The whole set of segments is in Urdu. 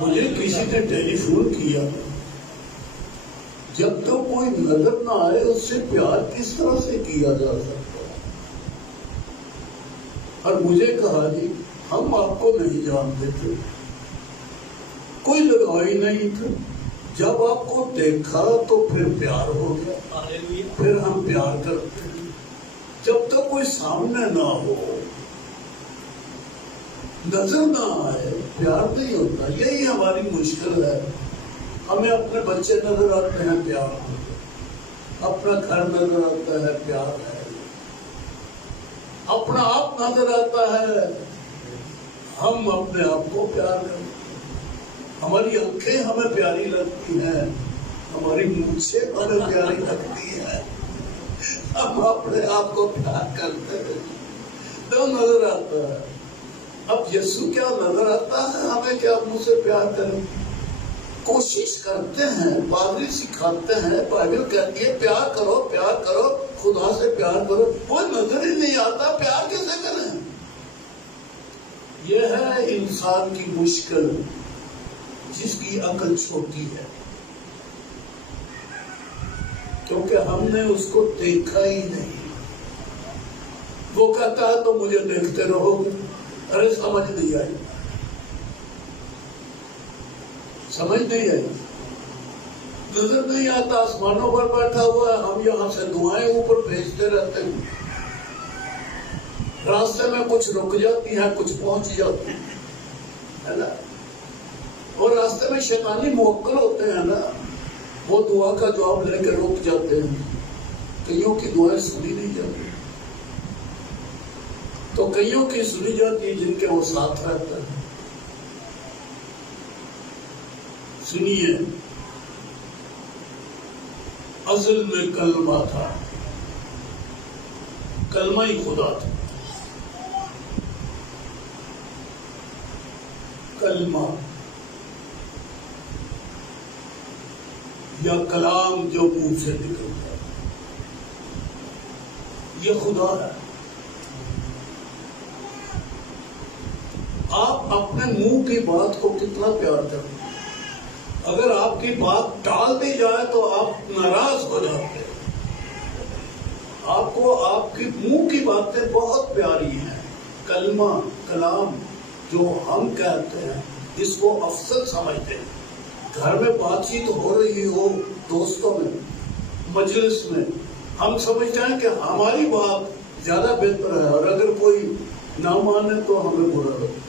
مجھے کسی نے ٹیلی فون کیا، جب تک کوئی نظر نہ آئے اس سے پیار کس طرح سے کیا جا سکتا ہے؟ اور مجھے کہا جی ہم آپ کو نہیں جانتے تھے، کوئی لگاؤ ہی نہیں تھا، جب آپ کو دیکھا تو پھر پیار ہو گیا، پھر ہم پیار کرتے ہیں جب تک کوئی سامنے نہ ہو، نظر نہ آئے، پیار نہیں ہوتا۔ یہی ہماری مشکل ہے، ہمیں اپنے بچے نظر آتے ہیں پیار ہوتا، اپنا گھر نظر آتا ہے پیار ہے، اپنا آپ نظر آتا ہے، ہم اپنے آپ کو پیار کرتے ہیں، ہماری آنکھیں ہمیں پیاری لگتی ہیں، ہماری مونچھیں ہمیں پیاری لگتی ہے، ہم اپنے آپ کو پیار کرتے ہیں تو نظر آتا ہے۔ اب یسوع کیا نظر آتا ہے ہمیں کہ ہم اسے پیار کریں؟ کوشش کرتے ہیں، پادری سکھاتے ہیں، بائبل کہتی ہے پیار کرو پیار کرو، خدا سے پیار کرو، وہ نظر ہی نہیں آتا، پیار کیسے کریں؟ یہ ہے انسان کی مشکل، جس کی عقل چھوٹی ہے، کیونکہ ہم نے اس کو دیکھا ہی نہیں۔ وہ کہتا ہے تو مجھے دیکھتے رہو گے، ارے سمجھ نہیں آئی، سمجھ نہیں آئی، نظر نہیں آتا، آسمانوں پر بیٹھا ہوا ہے، ہم یہاں سے دعائیں اوپر بھیجتے رہتے ہیں، راستے میں کچھ رک جاتی ہیں، کچھ پہنچ جاتی ہیں، ہے نا؟ اور راستے میں شیطانی موکل ہوتے ہیں نا، وہ دعا کا جواب لے کے رک جاتے ہیں، کئیوں کی دعائیں سنی نہیں جاتی، تو کئیوں کی سنی جاتی جن کے وہ ساتھ رہتا ہے۔ سنیے، اصل میں کلمہ تھا، کلمہ ہی خدا تھا، کلمہ یا کلام جو منہ سے نکلتا ہے، یہ خدا ہے۔ آپ اپنے منہ کی بات کو کتنا پیار کرتے ہیں، اگر آپ کی بات ٹال دی جائے تو آپ ناراض ہو جاتے ہیں، آپ کو آپ کی منہ کی باتیں بہت پیاری ہیں۔ کلمہ، کلام جو ہم کہتے ہیں، اس کو افضل سمجھتے ہیں۔ گھر میں بات چیت ہو رہی ہو، دوستوں میں، مجلس میں، ہم سمجھتے ہیں کہ ہماری بات زیادہ بہتر ہے، اور اگر کوئی نہ مانے تو ہمیں برا لگتا ہے۔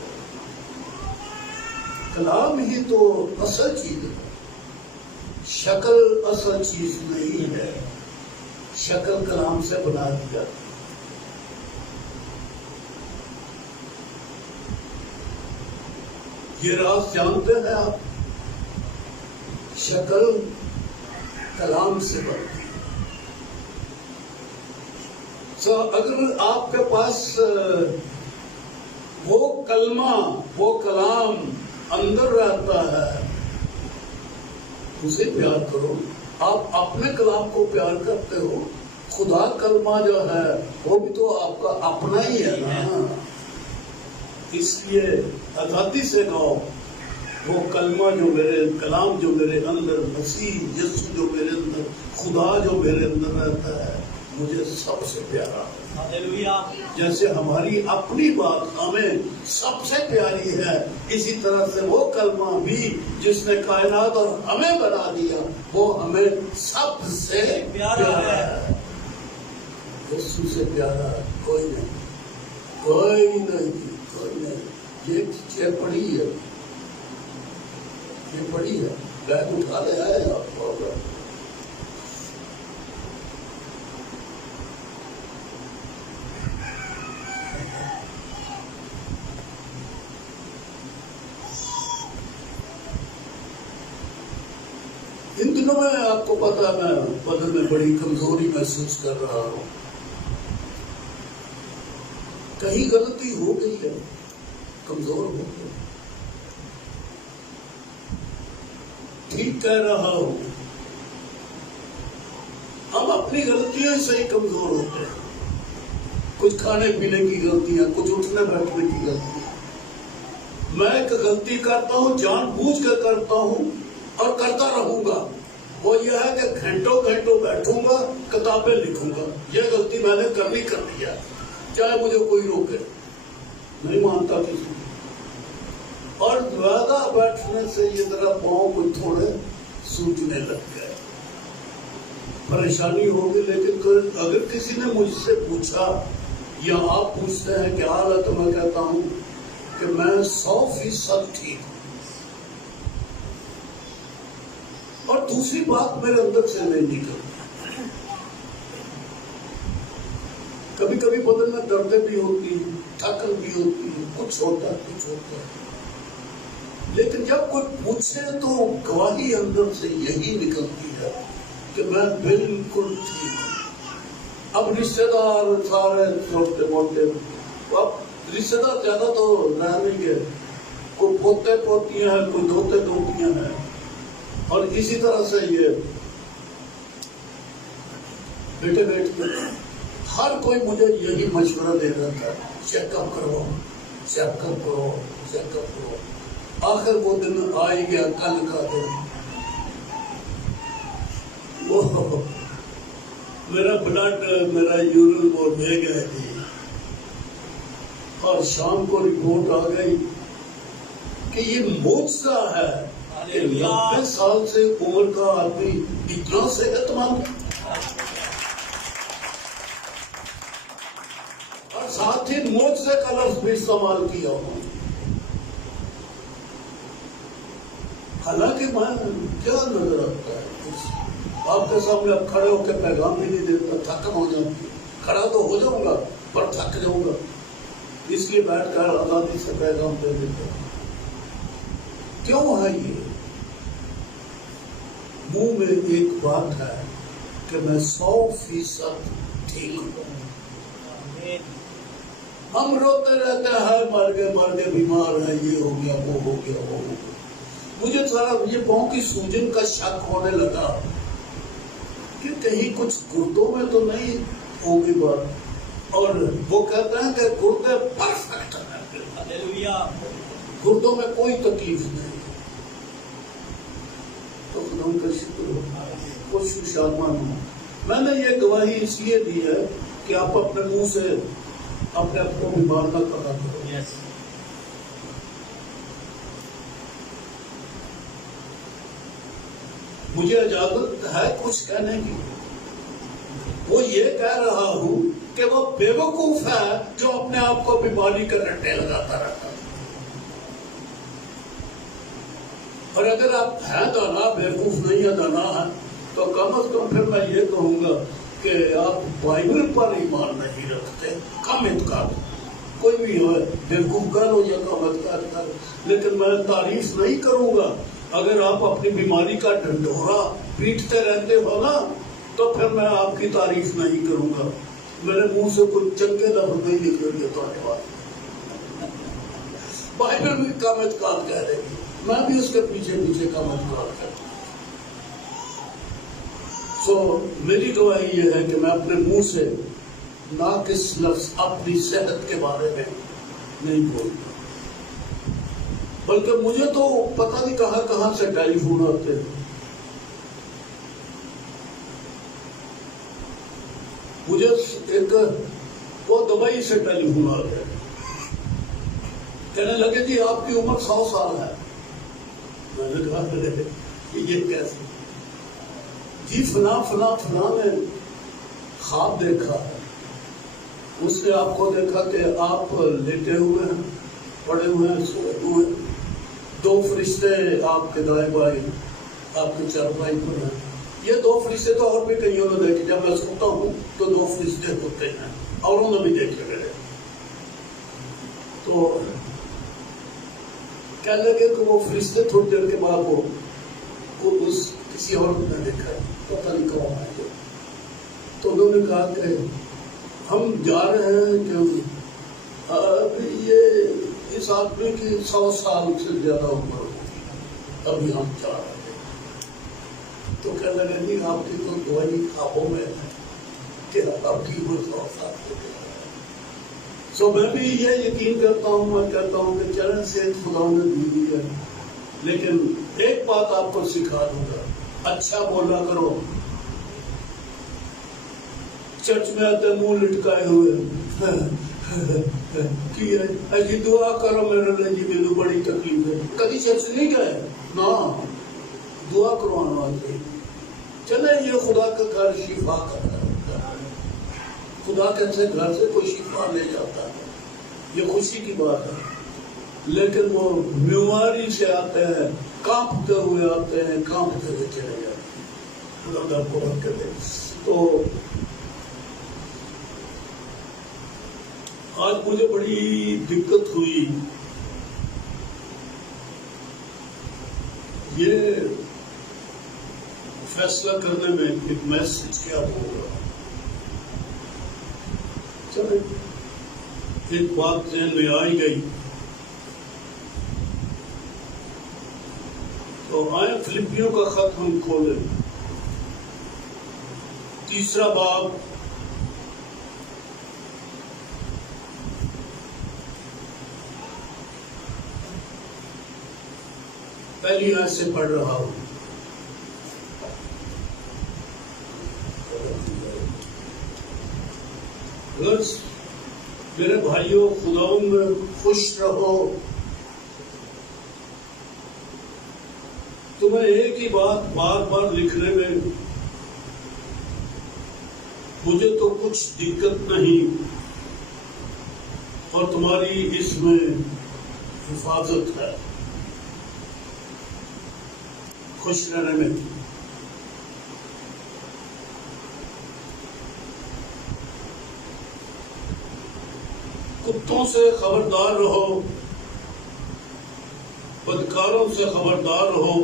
کلام ہی تو اصل چیز ہے، شکل اصل چیز نہیں ہے، شکل کلام سے بنا دی جاتی ہے۔ یہ راز جانتے ہیں آپ، شکل کلام سے بنتی ہے۔ اگر آپ کے پاس وہ کلمہ، وہ کلام اندر رہتا ہے، اسے پیار کرو۔ آپ اپنے کلام کو پیار کرتے ہو، خدا کلمہ جو ہے وہ بھی تو آپ کا اپنا ہی ہے نا، اس لیے آزادی سے کہو، وہ کلمہ جو میرے، کلام جو میرے اندر، مسیح یسوع جو میرے اندر، خدا جو میرے اندر رہتا ہے، مجھے سب سے پیارا ہے۔ جیسے ہماری اپنی بات ہمیں سب سے پیاری ہے، اسی طرح سے وہ کلمہ بھی جس نے کائنات اور ہمیں بنا دیا، وہ ہمیں سب سے پیارا ہے۔ یسوع سے پیارا کوئی نہیں، کوئی نہیں، کوئی نہیں۔ یہ پڑھی ہے، یہ پڑھی ہے، بیگ اٹھا لے آئے آپ کو۔ ان دنوں میں آپ کو پتا، میں بدن میں بڑی کمزوری محسوس کر رہا ہوں، کہیں غلطی ہو گئی ہے، کمزور ہو گئی، ٹھیک کہہ رہا ہوں، ہم اپنی غلطیوں سے ہی کمزور ہوتے ہیں، کچھ کھانے پینے کی غلطیاں، کچھ اٹھنے بیٹھنے کی غلطیاں، میں ایک غلطی کرتا ہوں، جان بوجھ کر کرتا ہوں اور کرتا رہوں گا، وہ یہ ہے کہ گھنٹوں گھنٹوں بیٹھوں گا، کتابیں لکھوں گا. یہ غلطی میں نے کرنی کر دیا، چاہے مجھے کوئی روکے. نہیں مانتا کسی کو. اور زیادہ بیٹھنے سے یہ ذرا پاؤں کو تھوڑے سوجنے لگ گئے، پریشانی ہوگی. لیکن اگر کسی نے مجھ سے پوچھا یا آپ پوچھتے ہیں کیا حال ہے، تو میں کہتا ہوں کہ میں 100% ٹھیک ہوں. اور دوسری بات میرے اندر سے نہیں نکلتی. کبھی کبھی بدن میں دردیں بھی ہوتی ہیں، تھکن بھی ہوتی ہے، کچھ ہوتا ہے. لیکن جب کوئی پوچھے تو گواہی اندر سے یہی نکلتی ہے کہ میں بالکل ٹھیک ہوں. اب رشتے دار سارے چھوٹے موٹے، اب رشتے دار زیادہ تو رہ نہیں گئے، کوئی پوتے پوتیاں ہیں، کوئی دوتے دوتیاں ہیں. اور اسی طرح سے یہ بیٹے بیٹے ہر کوئی مجھے یہی مشورہ دے رہا تھا، چیک اپ کرو، چیک اپ کرو، چیک اپ کرو. آخر وہ دن آ ہی گیا، کل کا دن. وہ میرا بلڈ، میرا یورین وہ لے گئے جی. اور شام کو رپورٹ آ گئی کہ یہ معجزہ ہے کہ 90 سال سے عمر کا آدمی اتنا صحت مند، اور ساتھ ہی معجزے کا لفظ بھی استعمال کیا ہوں. حالانکہ میں کیا نظر آتا ہے آپ کے سامنے، اب کھڑے ہو کے پیغام بھی نہیں دیتا، تھکن ہو جاتی. کھڑا تو ہو جاؤں گا پر تھک جاؤں گا، اس لیے بیٹھ کر آزادی سے پیغام دے دیتا. کیوں ہے یہ؟ منہ میں ایک بات ہے کہ میں 100% ٹھیک ہوں. ہم روتے رہتے ہیں، مر گئے بیمار ہے، یہ ہو گیا، وہ ہو گیا، وہ ہو گیا. مجھے ذرا یہ پاؤں کی سوجن کا شک ہونے لگا کہ کہیں کچھ گردوں میں تو نہیں ہوگی بات. اور وہ کہتے ہیں کہ گردے پرفیکٹ ہیں، گردوں میں کوئی تکلیف نہیں. تو خدا کا شکر ہو، خوش شادمان ہوں. میں نے یہ گواہی اس لیے دی ہے کہ آپ اپنے منہ سے اپنے آپ کو بیمار نہ کرا کرو. مجھے اجازت ہے کچھ کہنے کی. وہ یہ کہہ رہا ہوں کہ وہ بے وقوف ہے جو اپنے آپ کو بیماری کا رٹے لگاتا رہتا. اور اگر آپ ہیں دانا، بیوقوف نہیں ہے، دانا ہے، تو کم از کم پھر میں یہ کہوں گا کہ آپ بائبل پر ایمان نہیں رکھتے. کم اعتقاد، کوئی بھی ہو، بیوقوف کر ہو یا کم اعتقاد کر. لیکن میں تعریف نہیں کروں گا. اگر آپ اپنی بیماری کا ڈنڈورا پیٹتے رہتے ہو نا، تو پھر میں آپ کی تعریف نہیں کروں گا. میرے منہ سے کوئی چنگے لفظ نہیں نکلیں گے. بائبل بھی کم اعتقاد کہہ رہے گی، میں بھی اس کے پیچھے پیچھے کم اعتقاد کرتا ہوں. میری گواہی یہ ہے کہ میں اپنے منہ سے ناقص لفظ اپنی صحت کے بارے میں نہیں بولتا. بلکہ مجھے تو پتہ نہیں کہاں کہاں سے ٹیلی فون آتے ہیں. مجھے ایک وہ دبئی سے ٹیلی فون آ گیا، کہنے لگے جی آپ کی عمر 100 سال ہے. میں نے کہا یہ کیسے؟ جی فلاں فلاں فلاں نے خواب دیکھا ہے، اس نے آپ کو دیکھا کہ آپ لیٹے ہوئے ہیں، پڑے ہوئے ہیں، سوئے ہوئے ہیں، 2 فرشتے آپ کے دائیں بائیں آپ کے چارپائی پر ہیں. یہ 2 فرشتے تو اور بھی کئیوں نے دیکھے. جب میں سوتا ہوں تو 2 فرشتے ہوتے ہیں، اوروں نے بھی دیکھے گئے. تو کہنے لگے کہ وہ فرشتے تھوڑی دیر کے بعد وہ کسی اور نے دیکھا ہے، پتہ نہیں کون ہے. تو انہوں نے کہا کہ ہم جا رہے ہیں کہ یہ اس آدمی کی 100 سال سے زیادہ عمر ہوگی، ابھی ہم جا رہے ہیں. تو کہنے لگے نہیں آپ کی تو دوائی خوابوں میں ہے کہ آپ کی عمر 100 سال سے تو میں بھی یہ یقین کرتا ہوں، میں کہتا ہوں کہ چلیں صحت خدا نے دی ہے، لیکن ایک بات آپ کو سکھا دوں گا، اچھا بولا کرو۔ چرچ میں آتے منہ لٹکائے ہوئے کی ہے جی دعا کرو میرے لیے جی میرے بڑی تکلیف ہے، کبھی چرچ نہیں گئے نا، دعا کروانا آتے چلے یہ خدا کا گھر شفا کرتا ہے، خدا کے گھر سے کوئی شفا لے جاتا ہے، یہ خوشی کی بات ہے، لیکن وہ بیماری سے آتے ہیں، کانپتے ہوئے آتے ہیں، کانپتے ہوئے چلے جاتے ہیں، خدا کو برکت دے۔ تو آج مجھے بڑی دقت ہوئی، یہ فیصلہ کرنے میں ایک میسج کیا ہوگا۔ چلے ایک بات ذہن میں آئی گئی، تو آئے فلپیوں کا خط ہم کھولیں، 3 باب، پہلی آیت سے پڑھ رہا ہوں۔ میرے بھائیوں خداؤں میں خوش رہو، تمہیں ایک ہی بات بار بار لکھنے میں مجھے تو کچھ دقت نہیں، اور تمہاری اس میں حفاظت ہے، خوش رہنے میں۔ کتوں سے خبردار رہو، بدکاروں سے خبردار رہو،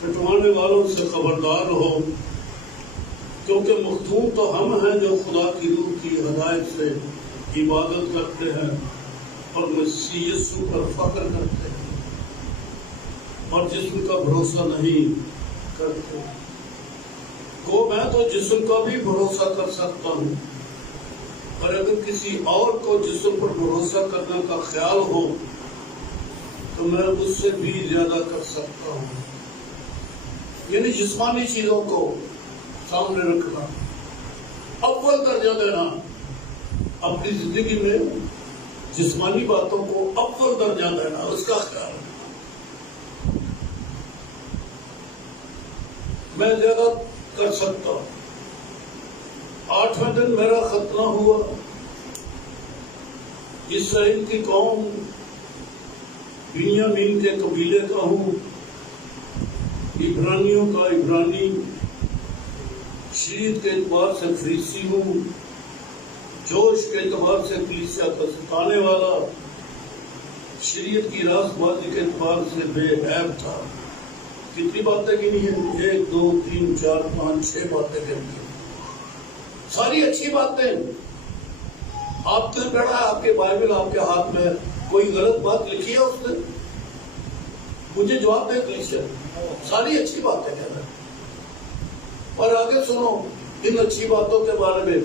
کٹوانے والوں سے خبردار رہو، کیونکہ مختوم تو ہم ہیں جو خدا کی روح کی ہدایت سے عبادت کرتے ہیں اور مسیح یسوع پر فخر کرتے ہیں اور جسم کا بھروسہ نہیں کرتے۔ کو میں تو جسم کا بھی بھروسہ کر سکتا ہوں، اور اگر کسی اور کو جسم پر بھروسہ کرنے کا خیال ہو تو میں اس سے بھی زیادہ کر سکتا ہوں، یعنی جسمانی چیزوں کو سامنے رکھنا، اول درجہ دینا اپنی زندگی میں، جسمانی باتوں کو اول درجہ دینا، اس کا خیال۔ میں زیادہ کر سکتا ہوں۔ 8ویں دن میرا ختنہ ہوا، اسرائیل کی قوم بنیامین کے قبیلے کا ہوں، عبرانیوں کا عبرانی، شریعت کے اعتبار سے فریسی ہوں، جوش کے اعتبار سے کلیسیا کا ستانے والا، شریعت کی راست بازی کے اعتبار سے بے عیب تھا۔ کتنی باتیں گنی ہیں؟ 1 2 3 4 5 6 باتیں گنی ہیں، ساری اچھی باتیں۔ آپ نے پڑھا، آپ کے بائبل آپ کے ہاتھ میں، کوئی غلط بات لکھی ہے اس نے؟ مجھے جواب دے کلیسیا، ساری اچھی باتیں کہہ رہے ہیں۔ اور آگے سنو ان اچھی باتوں کے بارے میں،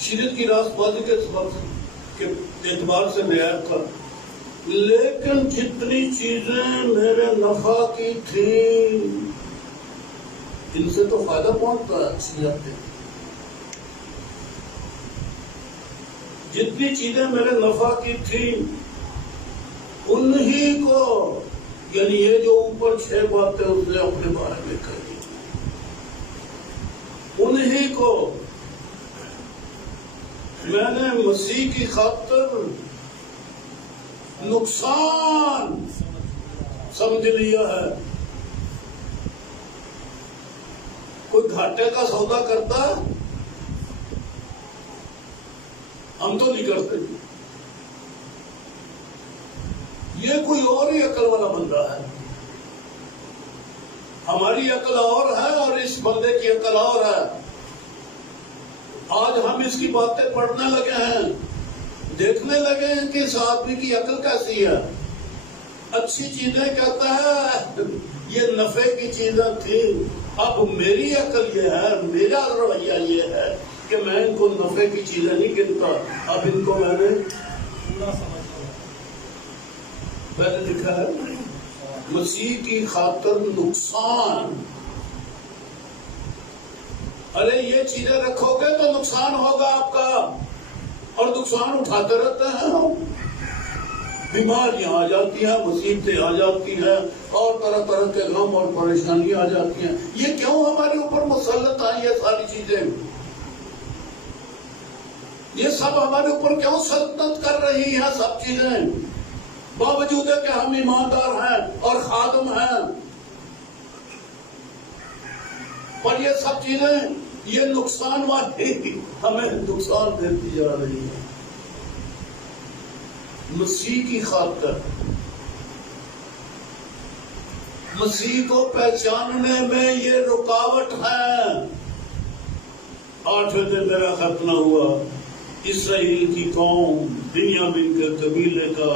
شریعت کی راست بازی کے اعتبار سے معیار تھا، لیکن جتنی چیزیں میرے نفع کی تھیں ان سے تو فائدہ پہنچتا ہے اچھی باتیں، جتنی چیزیں میرے نفع کی تھیں انہی کو، یعنی یہ جو اوپر 6 باتیں اس نے اپنے بارے میں کہی، انہی کو میں نے مسیح کی خاطر نقصان سمجھ لیا ہے۔ کوئی گھاٹے کا سودا کرتا ہے؟ ہم تو نہیں کرتے۔ یہ کوئی اور ہی عقل والا بندہ ہے، ہماری عقل اور ہے اور اس بندے کی عقل اور ہے۔ آج ہم اس کی باتیں پڑھنے لگے ہیں، دیکھنے لگے ہیں کہ اس آدمی کی عقل کیسی ہے۔ اچھی چیزیں کہتا ہے یہ نفع کی چیزیں تھیں، اب میری عقل یہ ہے، میرا رویہ یہ ہے کہ میں ان کو نفع کی چیزیں نہیں گنتا، اب ان کو میں نے پہلے لکھا ہے مسیح کی خاطر نقصان. ارے یہ چیزیں رکھو گے تو نقصان ہوگا آپ کا، اور نقصان اٹھاتے رہتے ہیں. بیماریاں آ جاتی ہیں، مصیبتیں آ جاتی ہیں، اور طرح طرح کے غم اور پریشانی آ جاتی ہیں. یہ کیوں ہمارے اوپر مسلط ہیں یہ ساری چیزیں؟ یہ سب ہمارے اوپر کیوں سلطنت کر رہی ہیں سب چیزیں؟ باوجود ہے کہ ہم ایماندار ہیں اور خادم ہیں، پر یہ سب چیزیں یہ نقصان والی ہمیں نقصان دیتی جا رہی ہے. مسیح کی خاطر، مسیح کو پہچاننے میں یہ رکاوٹ ہے. 8 دن میرا ختنہ ہوا، اسرائیل کی قوم، بنیامین کے قبیلے کا،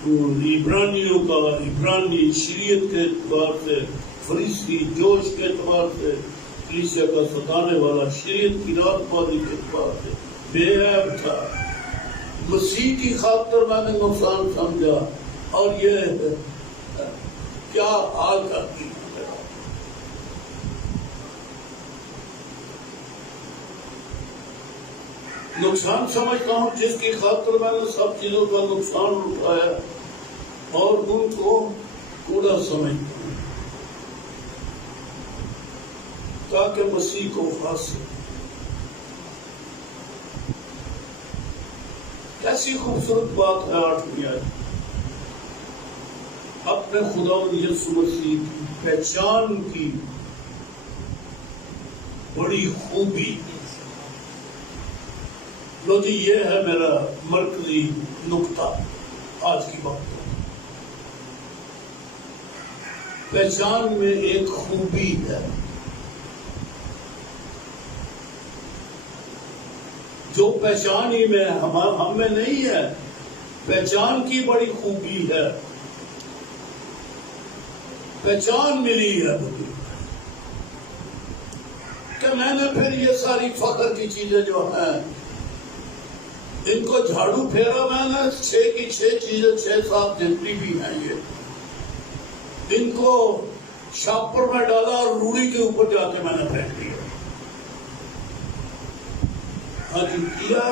عبرانیوں کا، عبرانی شریعت کے اعتبار سے، فریسی جوش کے اعتبار سے، کلیسیا کا ستانے والا شریعت کی رات بازی کے اعتبار سے بے عیب تھا. مسیح کی خاطر میں نے نقصان سمجھا، اور یہ کیا حال کرتی ہے. نقصان سمجھتا ہوں جس کی خاطر میں نے سب چیزوں کا نقصان اٹھایا اور ان کو کوڑا سمجھتا ہوں تاکہ مسیح کو حاصل. کیسی خوبصورت بات ہے 8ویں آیت، اپنے خداوند یسوع مسیح کی پہچان کی بڑی خوبی. لو جی یہ ہے میرا مرکزی نقطہ آج کی بات. پہچان میں ایک خوبی ہے جو پہچان ہی میں ہم میں نہیں ہے. پہچان کی بڑی خوبی ہے، پہچان ملی ہے مجھے کہ میں نے پھر یہ ساری فخر کی چیزیں جو ہیں ان کو جھاڑو پھیرا. میں نے 6 کی 6 چیزیں 6-7 جتنی بھی ہیں یہ ان کو شاپر میں ڈالا اور روڑی کے اوپر جا کے میں نے پھینک دیا. کیا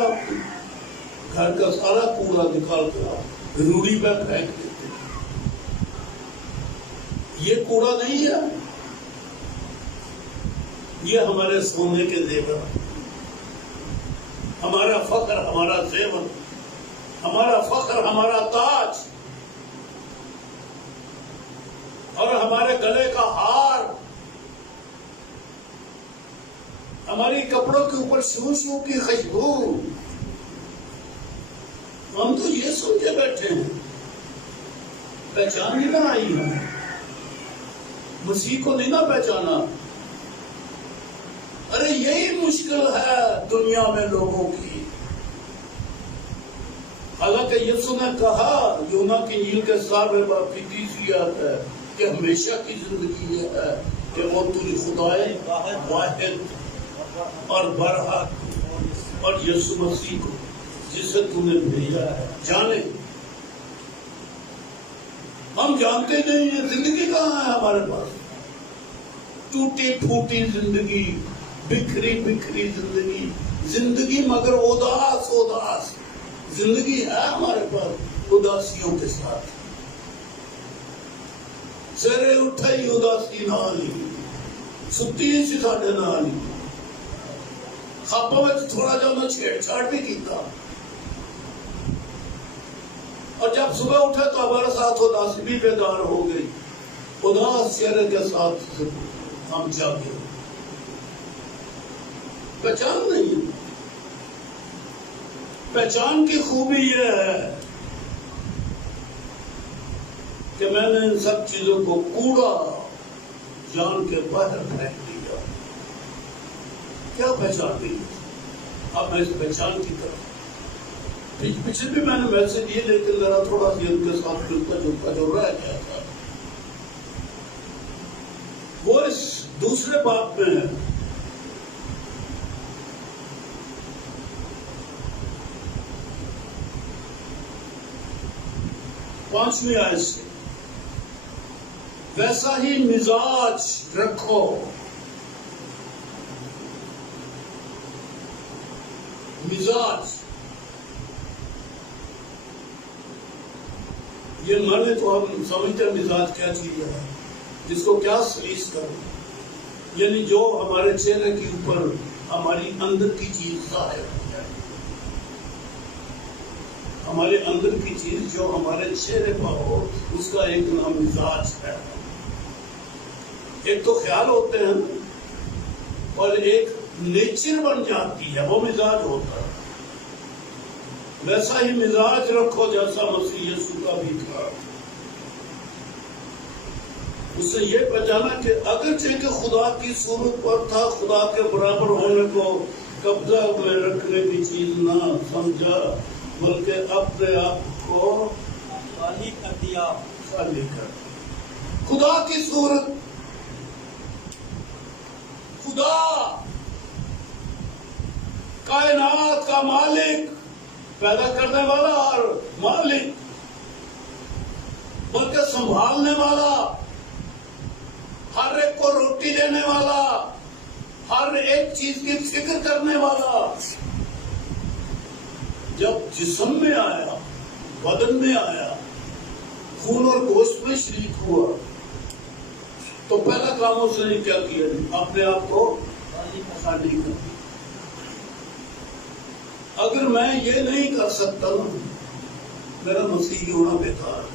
گھر کا سارا کوڑا نکال کر روڑی پہ پھینک دیتے. یہ کوڑا نہیں ہے، یہ ہمارے سونے کے زیور، ہمارا فخر، ہمارا زیور، ہمارا فخر، ہمارا تاج، اور ہمارے گلے کا ہار، ہماری کپڑوں کے اوپر شو کی خوشبو. ہم تو یہ سوچے بیٹھے ہیں پہچان نہیں نہ آئی ہے، مسیح کو نہیں نہ پہچانا. ارے یہی مشکل ہے دنیا میں لوگوں کی. حالانکہ یسوع نے کہا یونا کی انجیل کے 7ویں باب کی 30 آیت ہے کہ ہمیشہ کی زندگی یہ ہے کہ وہ تجھ خدائے واحد اور برحق اور یسوع مسیح کو جسے تو نے بھیجا ہے جانے. ہم جانتے نہیں یہ زندگی کہاں ہے ہمارے پاس. ٹوٹی پھوٹی زندگی، بکھری بکھری زندگی، زندگی مگر اداس زندگی ہے ہمارے پاس، اداسیوں کے ساتھ. سویرے اٹھا ہی اداسی نال ہی، ستی سی ساڈے نال ہی، خوابوں میں تھوڑا جا میں چھیڑ چھاڑ بھی کیتا، اور جب صبح اٹھے تو ہمارے ساتھ اداسی بھی بیدار ہو گئی. اداس چہرے کے ساتھ ہم جاگے. پہچان نہیں. پہچان کی خوبی یہ ہے کہ میں نے ان سب چیزوں کو کوڑا جان کے باہر پھینک دیا. کیا پہچان دی؟ اب میں اس پہچان کی طرف پیچھے بھی میں نے میسج دیے، لیکن ذرا تھوڑا سی ان کے ساتھ ملتا جلتا جو رہ گیا تھا وہ اس دوسرے باب میں ہے. پانچویں آیت سے، ویسا ہی مزاج رکھو. مزاج یہ مانے تو ہم سمجھتے ہیں مزاج کیا چیز ہے، جس کو کیا سلیس کرنا، یعنی جو ہمارے چہرے کے اوپر ہماری اندر کی چیز ظاہر ہو جائے. ہمارے اندر کی چیز جو ہمارے چہرے پر ہو، اس کا ایک نام مزاج ہے. ایک تو خیال ہوتے ہیں اور ایک نیچر بن جاتی ہے، وہ مزاج ہوتا ہے. ویسا ہی مزاج رکھو جیسا مسیح یسوع کا بھی تھا. اس سے یہ پہچانا کہ اگرچہ کہ خدا کی صورت پر تھا، خدا کے برابر ہونے کو قبضہ میں رکھنے کی چیز نہ سمجھا، بلکہ اپنے آپ کو خالی کر دیا. خالی کر خدا کی صورت، خدا کائنات کا مالک، پیدا کرنے والا اور مالک، بلکہ سنبھالنے والا، ہر ایک کو روٹی دینے والا، ہر ایک چیز کی فکر کرنے والا، جب جسم میں آیا، بدن میں آیا، خون اور گوشت میں شریک ہوا، تو پہلا کام اس نے کیا کیا؟ اپنے آپ کو خالی کر دیا. اگر میں یہ نہیں کر سکتا نا، میرا مسیحی ہونا بیکار ہے.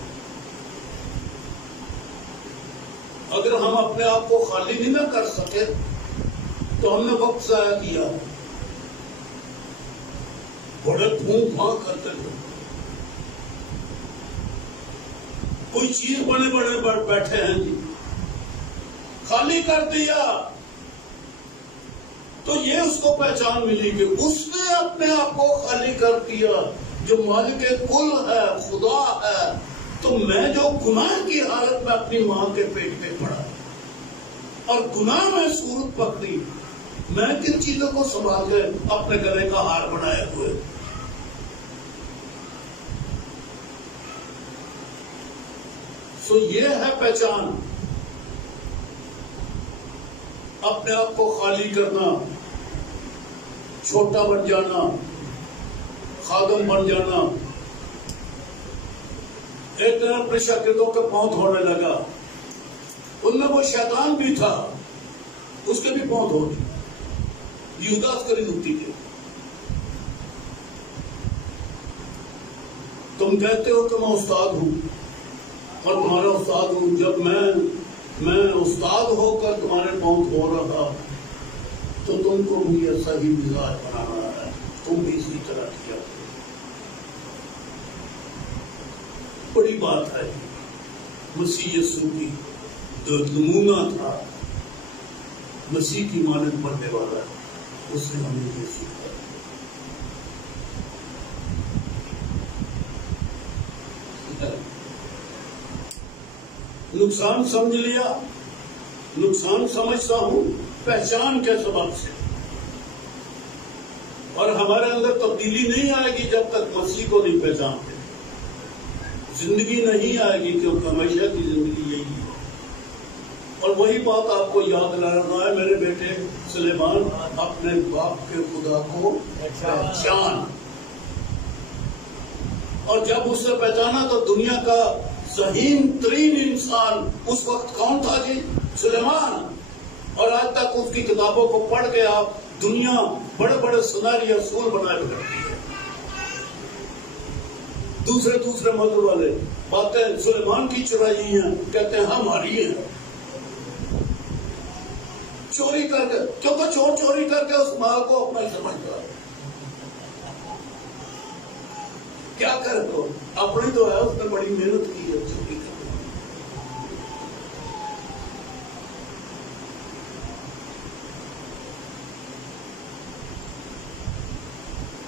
اگر ہم اپنے آپ کو خالی نہیں نہ کر سکے تو ہم نے وقت ضائع کیا. بڑے پھونک پھانک کرتے تھے، کوئی چیز بڑے بڑے بیٹھے ہیں جی، خالی کر دیا تو یہ اس کو پہچان ملی کہ اس نے اپنے آپ کو خالی کر دیا. جو مالک کل ہے، خدا ہے، تو میں جو گناہ کی حالت میں اپنی ماں کے پیٹ پہ پڑا اور گناہ میں صورت پکڑی، میں کن چیزوں کو سنبھال کے اپنے گلے کا ہار بنائے ہوئے. سو یہ ہے پہچان، اپنے آپ کو خالی کرنا، چھوٹا بن جانا، خادم بن جانا. ایک دن اپنے شاگردوں کے پاؤں دھونے لگا، ان میں وہ شیطان بھی تھا، اس کے بھی پاؤں دھو دی. یہودا اسکریوتی کے. تم کہتے ہو کہ میں استاد ہوں اور تمہارا استاد ہوں، جب میں استاد ہو کر تمہارے پاؤں دھو رہا تو تم کو بھی ایسا ہی مزاج بنانا ہے، تم بھی اسی طرح کیا. بڑی بات ہے. مسیح یسوع کی جو نمونہ تھا، مسیح کی مانند بننے والا ہے، اس نے ہمیں یہ سیکھا. نقصان سمجھ لیا، نقصان سمجھتا ہوں پہچان کے سبب سے. اور ہمارے اندر تبدیلی نہیں آئے گی جب تک مسیح کو نہیں پہچانتے. زندگی نہیں آئے گی، کیونکہ ہمیشہ کی زندگی یہی ہے. اور وہی بات آپ کو یاد رہنا ہے، میرے بیٹے سلیمان، اپنے باپ کے خدا کو پہچان. اور جب اس نے پہچانا تو دنیا کا ذہین ترین انسان اس وقت کون تھا جی؟ سلیمان. اور آج تک اس کی کتابوں کو پڑھ کے آپ دنیا بڑے بڑے سنہری اصول بنائے کرتی ہے. دوسرے مذہب والے باتیں سلیمان کی چرائی ہیں، کہتے ہیں ہماری ہیں. چوری کر کے، کیونکہ چوری کر کے اس مال کو اپنا ہی سمجھتا ہے. کیا کرے تو اپنی تو ہے، اس نے بڑی محنت کی ہے چوری کرنے.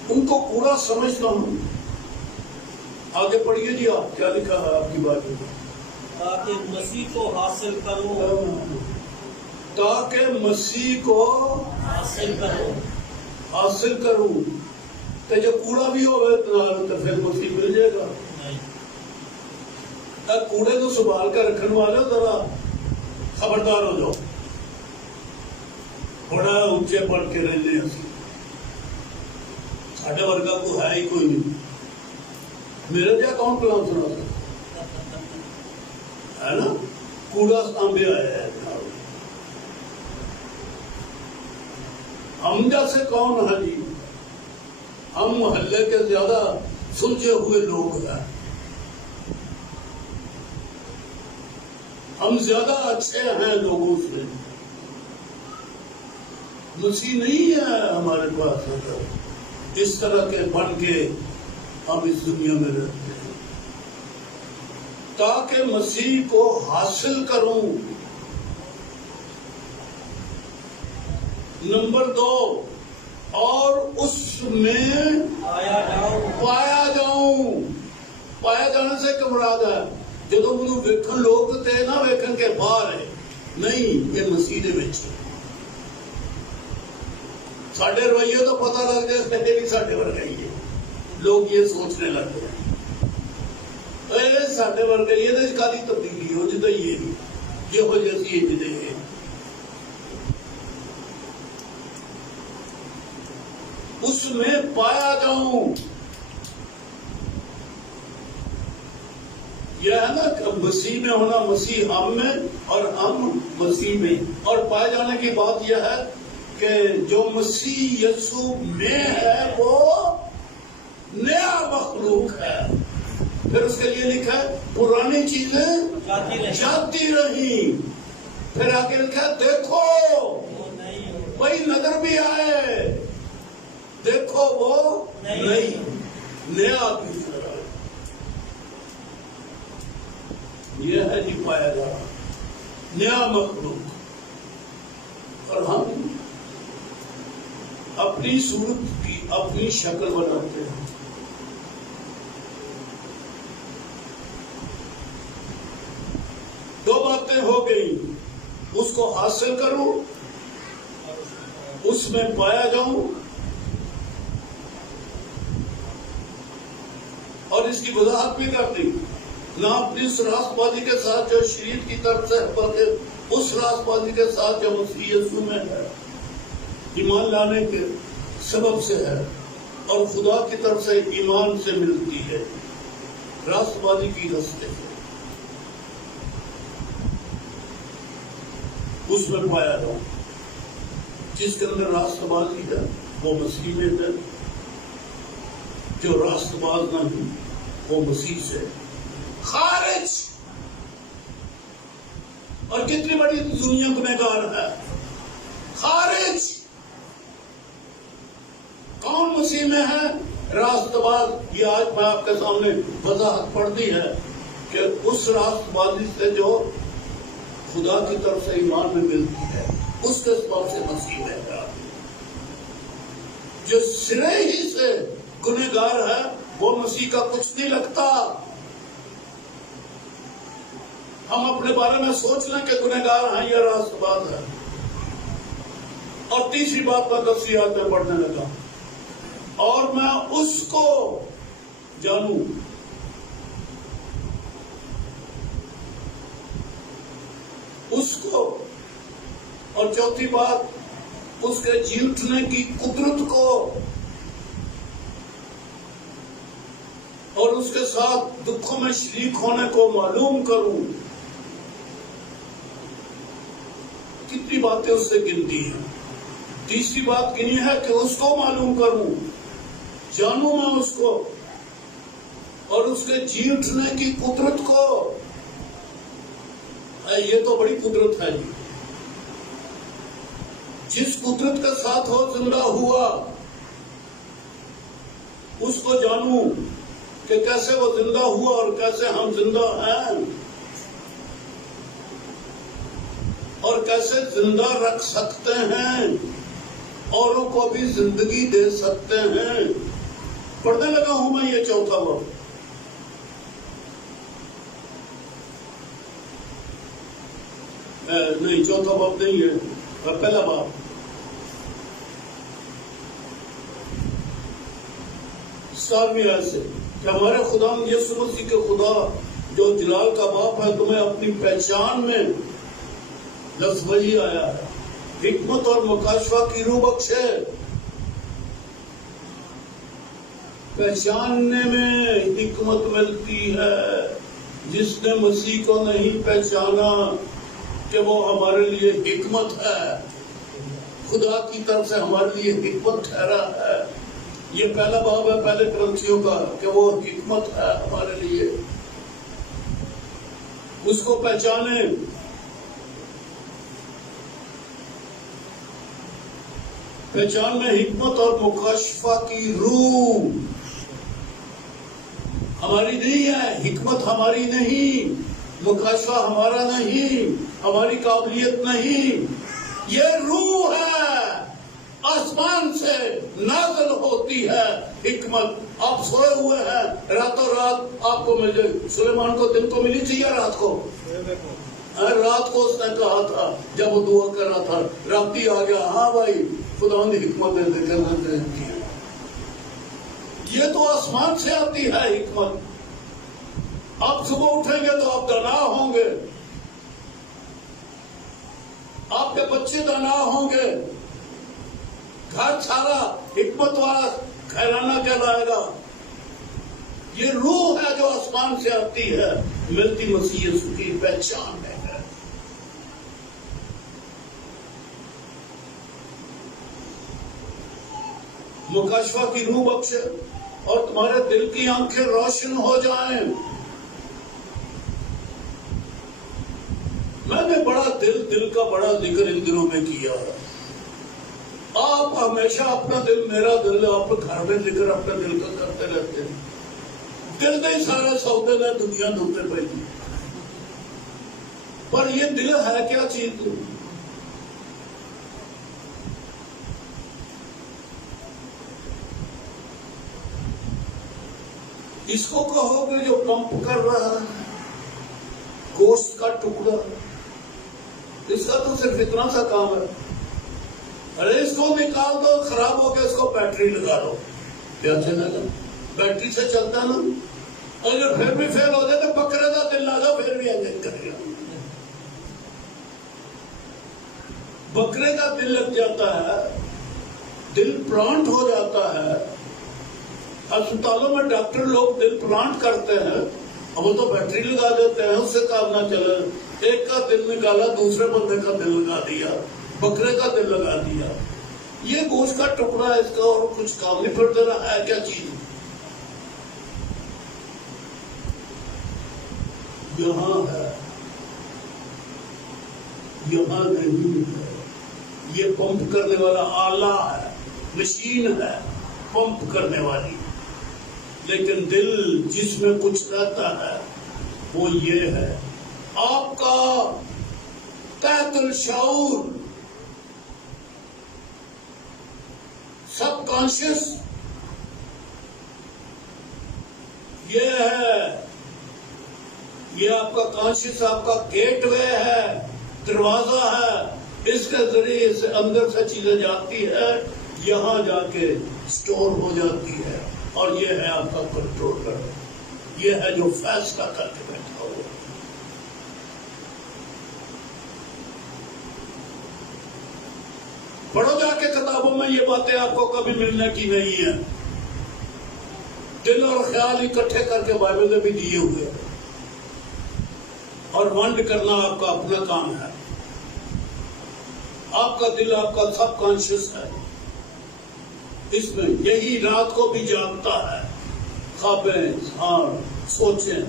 ان کو پورا سمجھتا ہوں آگے پڑھیے جی آپ، کیا لکھا ہے آپ کی بات میں؟ تاکہ مسیح کو حاصل کرو، تاکہ مسیح کو حاصل کرو۔ حاصل کروں، تو جو کوڑا بھی ہوئے تو پھر مسیح مل جائے گا۔ نہیں، کوڑے کو سنبھال کر رکھنے والے ذرا خبردار ہو جاؤ، بڑا اونچے پڑھ کے رہنے ساڈے ورگا کو ہے ہی کوئی نہیں، میرے جا کون کلام سنا سکتا ہے نا؟ کوڑا سانبے آیا ہے، ہم جیسے کون ہے جی؟ ہم محلے کے زیادہ سلجھے ہوئے لوگ ہیں، ہم زیادہ اچھے ہیں لوگوں سے، مسیح نہیں ہے ہمارے پاس، اس طرح کے بن کے ہم اس دنیا میں رہتے ہیں۔ تاکہ مسیح کو حاصل کروں۔ نمبر 2، اور اس میں پایا جاؤں۔ پایا جانے سے کیا مراد ہے؟ جدو مجھے ویکھن لوگ تے نہ ویکھن کے باہر ہے، نہیں، یہ مسیح دے وچ ساڈے رویے تو پتہ لگ جائے پہلے بھی ساڈے ورگا ہی ہے، لوگ یہ سوچنے لگ گئے ساڈے ورگا ہی ہے، کالی تبدیلی ہو جدہ یہ بھی یہ ہو جیسی جدے ہے۔ اس میں پایا جاؤں، یہ ہے نا کہ مسیح میں ہونا، مسیح ہم میں اور ہم مسیح میں، اور پائے جانے کی بات یہ ہے کہ جو مسیح یسوع میں ہے وہ نیا مخلوق ہے۔ پھر اس کے لیے لکھا ہے پرانی چیزیں جاتی رہی، پھر آگے لکھا ہے دیکھو وہی نظر بھی آئے، دیکھو وہ نہیں، نیا بھی۔ یہ ہے جی پایا جا رہا نیا مخلوق، اور ہم اپنی صورت کی اپنی شکل بناتے ہیں۔ دو باتیں ہو گئی، اس کو حاصل کروں، اس میں پایا جاؤں، اور اس کی وضاحت بھی کر دی، نہ اپنی اس راست بازی کے ساتھ جو شریعت کی طرف سے، بلکہ اس راست بازی کے ساتھ جو مسیح یسوع میں ہے، ایمان لانے کے سبب سے ہے، اور خدا کی طرف سے ایمان سے ملتی ہے، راست بازی کی راستے سے، اس میں پایا جاؤں۔ جس کے اندر راست بازی ہے وہ مسیح میں ہے، جو راست باز نہیں وہ مسیح سے خارج۔ اور کتنی بڑی دنیا گنہگار ہے، خارج۔ کون مسیح میں ہے؟ راست باز۔ یہ آج میں آپ کے سامنے وضاحت پڑھ دی ہے کہ اس راست بازی سے جو خدا کی طرف سے ایمان میں ملتی ہے، اس کے سبب سے مسیح میں ہے۔ جو سرے ہی سے گنہگار ہے وہ مسیح کا کچھ نہیں لگتا۔ ہم اپنے بارے میں سوچ لیں کہ گنہگار ہیں یا راست باز ہے۔ اور تیسری بات میں 10 آیت میں پڑھنے لگا، اور میں اس کو جانوں۔ اس کو، اور چوتھی بات اس کے جی اٹھنے کی قدرت کو، اور اس کے ساتھ دکھوں میں شریک ہونے کو معلوم کروں۔ کتنی باتیں اس سے گنتی ہیں۔ تیسری بات گنی ہے کہ اس کو معلوم کروں، جانوں میں اس کو، اور اس کے جی اٹھنے کی قدرت کو۔ یہ تو بڑی قدرت ہے جی۔ جس قدرت کے ساتھ وہ زندہ ہوا اس کو جانوں کہ کیسے وہ زندہ ہوا اور کیسے ہم زندہ ہیں، اور کیسے زندہ رکھ سکتے ہیں، اوروں کو بھی زندگی دے سکتے ہیں۔ پڑھنے لگا ہوں میں یہ چوتھا وقت، نہیں چوتھا باب نہیں ہے، پہلا باب. ساتویں آیت سے کہ ہمارے خدا یسوع مسیح کے خدا جو جلال کا باپ ہے تمہیں اپنی پہچان میں لفظ وہی آیا ہے، حکمت اور مکاشفہ کی روح بخشے. پہچاننے میں حکمت ملتی ہے. جس نے مسیح کو نہیں پہچانا کہ وہ ہمارے لیے حکمت ہے، خدا کی طرف سے ہمارے لیے حکمت ٹھہرا ہے. یہ پہلا باب ہے پہلے کرنتھیوں کا کہ وہ حکمت ہے ہمارے لیے. اس کو پہچانے. پہچان میں حکمت اور مکاشفہ کی روح ہماری نہیں ہے، حکمت ہماری نہیں، مکاشفہ ہمارا نہیں، ہماری قابلیت نہیں. یہ روح ہے، آسمان سے نازل ہوتی ہے حکمت. آپ سوئے ہوئے ہیں، راتوں رات آپ کو مل جائے. سلیمان کو دن کو ملی تھی یا رات کو؟ رات کو اس نے کہا تھا جب وہ دعا کر رہا تھا، رات ہی آ گیا. ہاں بھائی، خدا نے حکمت دے کر کی. یہ تو آسمان سے آتی ہے حکمت. آپ صبح اٹھیں گے تو آپ دانا ہوں گے، آپ کے بچے دانا ہوں گے، گھر سارا حکمت والا گھرانہ کہلائے گا. یہ روح ہے جو آسمان سے آتی ہے، ملتی مسیح یسوع کی پہچان میں ہے. مکاشفہ کی روح بخشے اور تمہارے دل کی آنکھیں روشن ہو جائیں. میں نے بڑا دل کا بڑا ذکر ان دنوں میں کیا. آپ ہمیشہ اپنا دل، میرا دل، آپ گھر میں ذکر اپنے دل کا کرتے رہتے ہیں. دل نہیں سارے سودے نے دنیا دھوتے پہ، پر یہ دل ہے کیا چیز؟ اس کو کہو گے جو پمپ کر رہا ہے گوشت کا ٹکڑا، اس کا تو صرف اتنا سا کام ہے. ارے اس کو نکال دو، خراب ہو گیا، اس کو بیٹری لگا دو. کیا چلے گا؟ بیٹری سے چلتا نا. اگر پھر بھی فیل ہو جائے تو بکرے کا دل لگا پھر بھی انجن کرے گا. بکرے کا دل لگ جاتا ہے، دل پلانٹ ہو جاتا ہے. ہسپتالوں میں ڈاکٹر لوگ دل پلانٹ کرتے ہیں، اب وہ تو بیٹری لگا دیتے ہیں، اس سے کام نہ چلے. ایک کا دل نکالا، دوسرے بندے کا دل لگا دیا، بکرے کا دل لگا دیا. یہ گوشت کا ٹکڑا ہے، اس کا اور کچھ کام نہیں. پھر دے رہا ہے کیا چیز؟ یہاں ہے، یہاں نہیں ہے. یہ پمپ کرنے والا آلہ ہے، مشین ہے پمپ کرنے والی. لیکن دل جس میں کچھ رہتا ہے وہ یہ ہے، آپ کا تحت الشعور، سب کانشیس. یہ ہے، یہ آپ کا کانشیس، آپ کا گیٹ وے ہے، دروازہ ہے. اس کے ذریعے سے اندر سے چیزیں جاتی ہے، یہاں جا کے سٹور ہو جاتی ہے. اور یہ ہے آپ کا کنٹرولر، یہ ہے جو فیصلہ کر کے بیٹھا ہوا. پڑھو جا کے کتابوں میں، یہ باتیں آپ کو کبھی ملنے کی نہیں ہے. دل اور خیال اکٹھے کر کے بائبل میں بھی دیے ہوئے، اور ونڈ کرنا آپ کا اپنا کام ہے. آپ کا دل، آپ کا سب کانشیس ہے. اس میں یہی رات کو بھی جاگتا ہے، خوابیں اور سوچیں.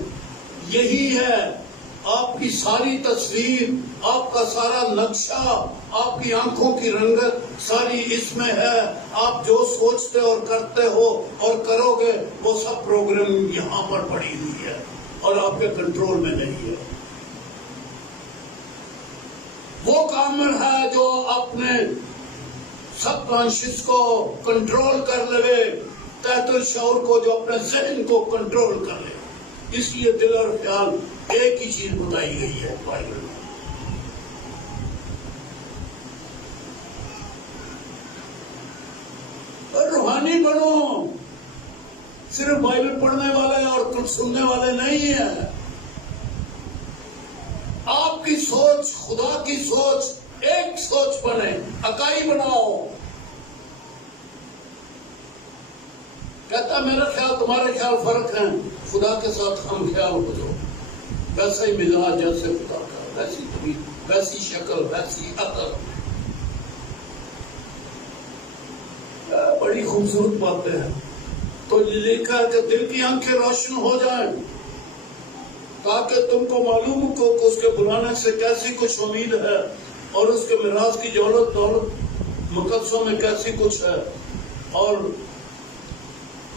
یہی ہے آپ کی ساری تصویر، آپ کا سارا نقشہ، آپ کی آنکھوں کی رنگت ساری اس میں ہے. آپ جو سوچتے اور کرتے ہو اور کرو گے وہ سب پروگرام یہاں پر پڑی ہوئی ہے اور آپ کے کنٹرول میں نہیں ہے. وہ کامل ہے جو اپنے سب کانشیس کو کنٹرول کر لے، تحت الشعور کو، جو اپنے ذہن کو کنٹرول کر لے. اس لیے دل اور خیال ایک ہی چیز بتائی گئی ہے بائبل میں. بائبل پڑھنے والے اور کچھ سننے والے نہیں ہیں. آپ کی سوچ خدا کی سوچ ایک سوچ بنے، اکائی بناؤ. کہتا میرا خیال تمہارے خیال فرق ہے، خدا کے ساتھ ہم خیال ہو جاؤ. ویسا ہی مزاج جیسے خدا کا، ویسی طبیعت، ویسی شکل، ویسی عقل. بڑی خوبصورت باتیں ہیں. تو لکھا ہے کہ دل کی آنکھیں روشن ہو جائیں تاکہ تم کو معلوم ہو کہ اس کے بلانے سے کیسی کچھ امید ہے اور اس کے میراث کی دولت مقدسوں میں کیسی کچھ ہے. اور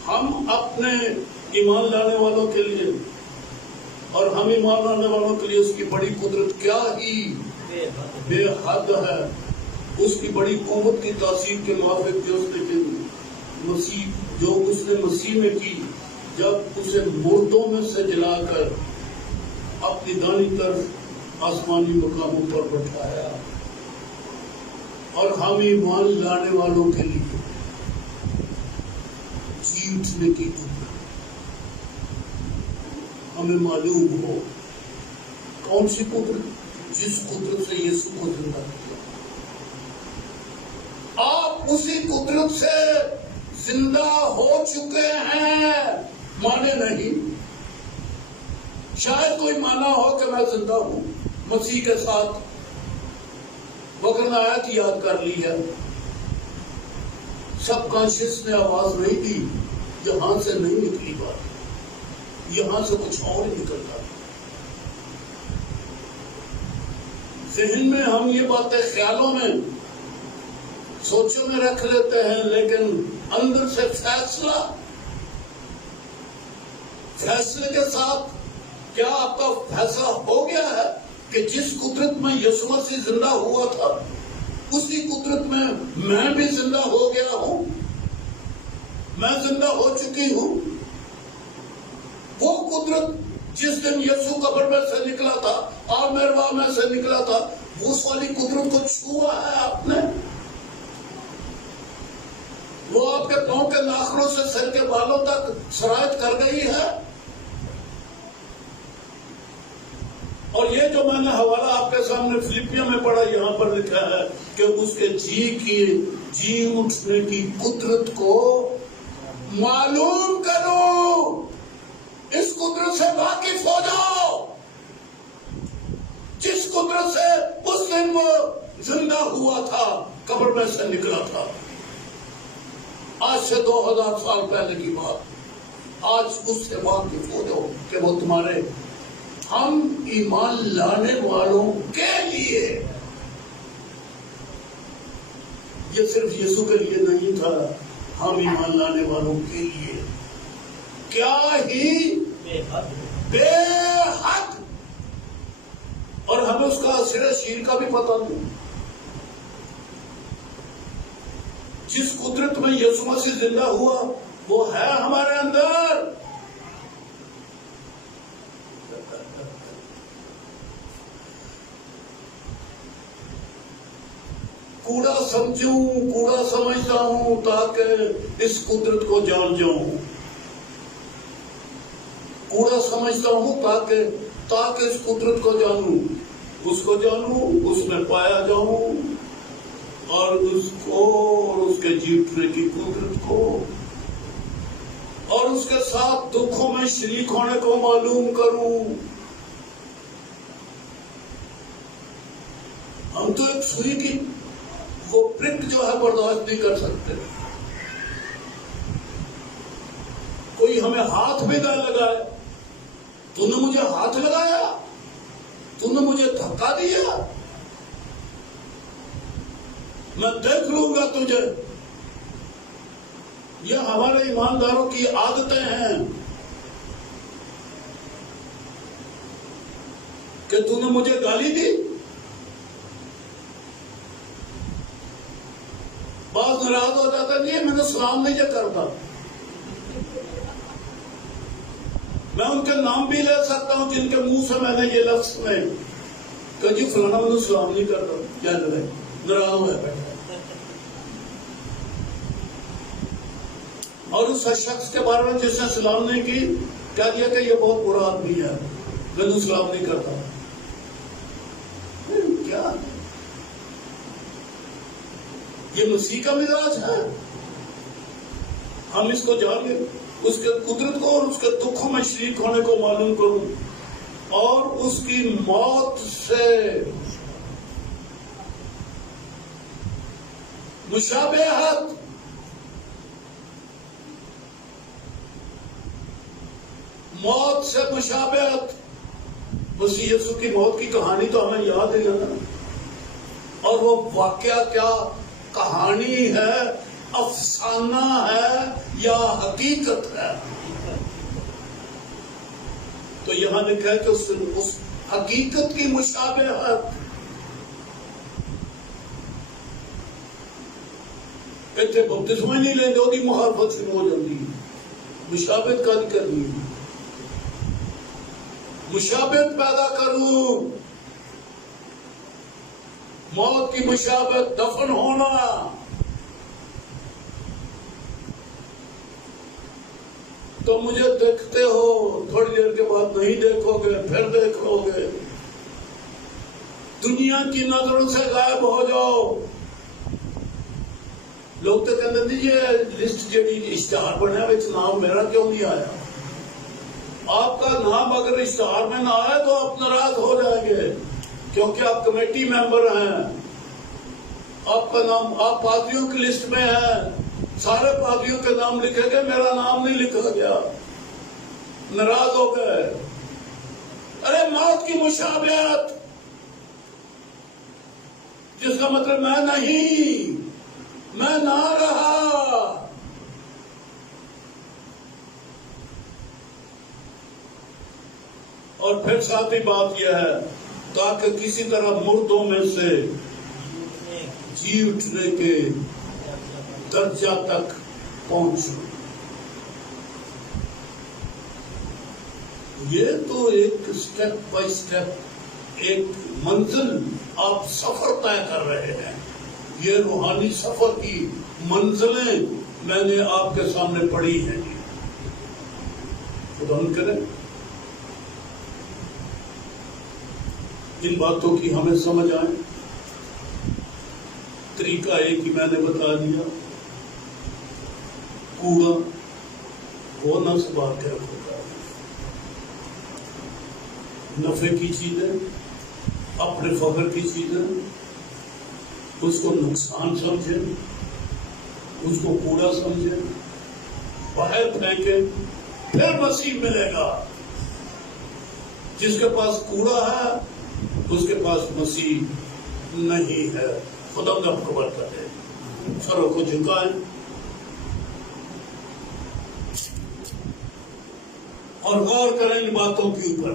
ہم اپنے ایمان لانے والوں کے لیے اور ہم ایمان لانے والوں کے لیے اس کی بڑی قدرت کیا ہی بے حد ہے. اس کی بڑی قوت کی تاثیر کے موافق جو اس نے مسیح میں کی، جب اسے مردوں میں سے جلا کر اپنی دائیں طرف آسمانی مقاموں پر بٹھایا. اور ہم ایمان لانے والوں کے لیے جی اٹھنے کی قدرت ہمیں معلوم ہو. کون سی قدرت؟ جس قدرت سے یسوع کو زندہ کیا. آپ اسی قدرت سے زندہ ہو چکے ہیں. مانے نہیں. شاید کوئی مانا ہو کہ میں زندہ ہوں مسیح کے ساتھ، مگر آیت یاد کر لی ہے. سب کانشیس نے آواز نہیں دی، یہاں سے نہیں نکلی بات، یہاں سے کچھ اور نکلتا. ذہن میں ہم یہ باتیں خیالوں میں سوچوں میں رکھ لیتے ہیں، لیکن اندر سے فیصلے کے ساتھ کیا آپ کا فیصلہ ہو گیا ہے کہ جس قدرت میں یسوع مسیح زندہ ہوا تھا اسی قدرت میں میں بھی زندہ ہو گیا ہوں. میں زندہ ہو چکی ہوں. وہ قدرت جس دن یسوع قبر میں سے نکلا تھا اور میرواہ میں سے نکلا تھا، اس والی قدرت کو چھوا ہے آپ نے. وہ آپ کے پاؤں کے ناخنوں سے سر کے بالوں تک سرایت کر گئی ہے. اور یہ جو میں نے حوالہ آپ کے سامنے فلپیوں میں پڑھا، یہاں پر لکھا ہے کہ اس کے جی اٹھنے کی قدرت کو معلوم کرو. اس قدرت سے واقف ہو جاؤ جس قدرت سے اس دن وہ زندہ ہوا تھا، قبر میں سے نکلا تھا. آج سے 2000 سال پہلے کی بات. آج اس سے واقف ہو جاؤ کہ وہ تمہارے ہم ایمان لانے والوں کے لیے، یہ صرف یسوع کے لیے نہیں تھا، ہم ایمان لانے والوں کے لیے کیا ہی بے حد. اور ہمیں اس کا سر شیر کا بھی پتہ نہیں. جس قدرت میں یسوع مسیح زندہ ہوا وہ ہے ہمارے اندر. کوڑا سمجھوں، کوڑا سمجھتا ہوں تاکہ اس قدرت کو جان جاؤں. کوڑا سمجھتا ہوں تاکہ اس قدرت کو جانوں، اس کو جانوں، اس میں پایا جاؤں، اور اس کو اور اس کے جیتنے کی قدرت کو اور اس کے ساتھ دکھوں میں شریک ہونے کو معلوم کروں. ہم تو ایک سوئی کی وہ پرک جو ہے برداشت نہیں کر سکتے. کوئی ہمیں ہاتھ بھی نہ لگائے. تو نے مجھے ہاتھ لگایا، تو نے مجھے دھکا دیا، میں دیکھ لوں گا تجھے. یہ ہمارے ایمانداروں کی عادتیں ہیں کہ تو نے مجھے گالی دی. بعض ناراض ہو جاتا نہیں، میں نے سلام نہیں کرتا. میں ان کے نام بھی لے سکتا ہوں جن کے منہ سے میں نے یہ لفظ سنے کہ جی فلانا میں نے سلام نہیں کرتا. کیا ناراض ہے بیٹھا. اور اس شخص کے بارے میں جس نے سلام نہیں کی کہہ دیا کہ یہ بہت برا آدمی ہے، میں تو سلام نہیں کرتا۔ کیا یہ مسیح کا مزاج ہے؟ ہم اس کو جانیں، اس کے قدرت کو اور اس کے دکھوں میں شریک ہونے کو معلوم کروں، اور اس کی موت سے مشابہت، موت سے مشابہت۔ مسیح یسوع کی موت کی کہانی تو ہمیں یاد ہے نا، اور وہ واقعہ کیا کہانی ہے، افسانہ ہے یا حقیقت ہے؟ تو یہاں لکھا ہے کہ اس حقیقت کی مشابہت۔ اتنے بپتسمہ نہیں لیں گے، وہی مخالفت شروع ہو جاتی ہے۔ مشابہت کا نہیں کرنی، مشابہت پیدا کروں، موت کی مشابہت، دفن ہونا۔ تو مجھے دیکھتے ہو، تھوڑی دیر کے بعد نہیں دیکھو گے، پھر دیکھو گے، دنیا کی نظروں سے غائب ہو جاؤ۔ لوگ تو کہتے ہیں یہ لسٹ جڑی اشتہار بنیا وچ نام میرا کیوں نہیں آیا؟ آپ کا نام اگر اشتہار میں نہ آئے تو آپ ناراض ہو جائیں گے، کیونکہ آپ کمیٹی ممبر ہیں، آپ کا نام، آپ پادریوں کی لسٹ میں ہیں، سارے پادریوں کے نام لکھے گئے، میرا نام نہیں لکھا گیا، ناراض ہو گئے۔ ارے موت کی مشابہت، جس کا مطلب میں نہیں، میں نہ رہا۔ اور پھر ساتھی بات یہ ہے، تاکہ کسی طرح مردوں میں سے جی اٹھنے کے درجہ تک پہنچو۔ یہ تو ایک سٹیپ بائی سٹیپ ایک منزل آپ سفر طے کر رہے ہیں۔ یہ روحانی سفر کی منزلیں میں نے آپ کے سامنے پڑھی ہیں۔ خدا کرے ان باتوں کی ہمیں سمجھ آئے۔ طریقہ ایک ہی میں نے بتا دیا، کوڑا وہ نہ سنبھال کے رکھو گا، نفع کی چیزیں، اپنے فخر کی چیزیں، اس کو نقصان سمجھیں، اس کو کوڑا سمجھیں، باہر پھینکیں، پھر مسیح ملے گا۔ جس کے پاس کوڑا ہے اس کے پاس مسیح نہیں ہے۔ خدا کا خبر کرے، سروں کو جھکائیں اور غور کریں ان باتوں کے اوپر۔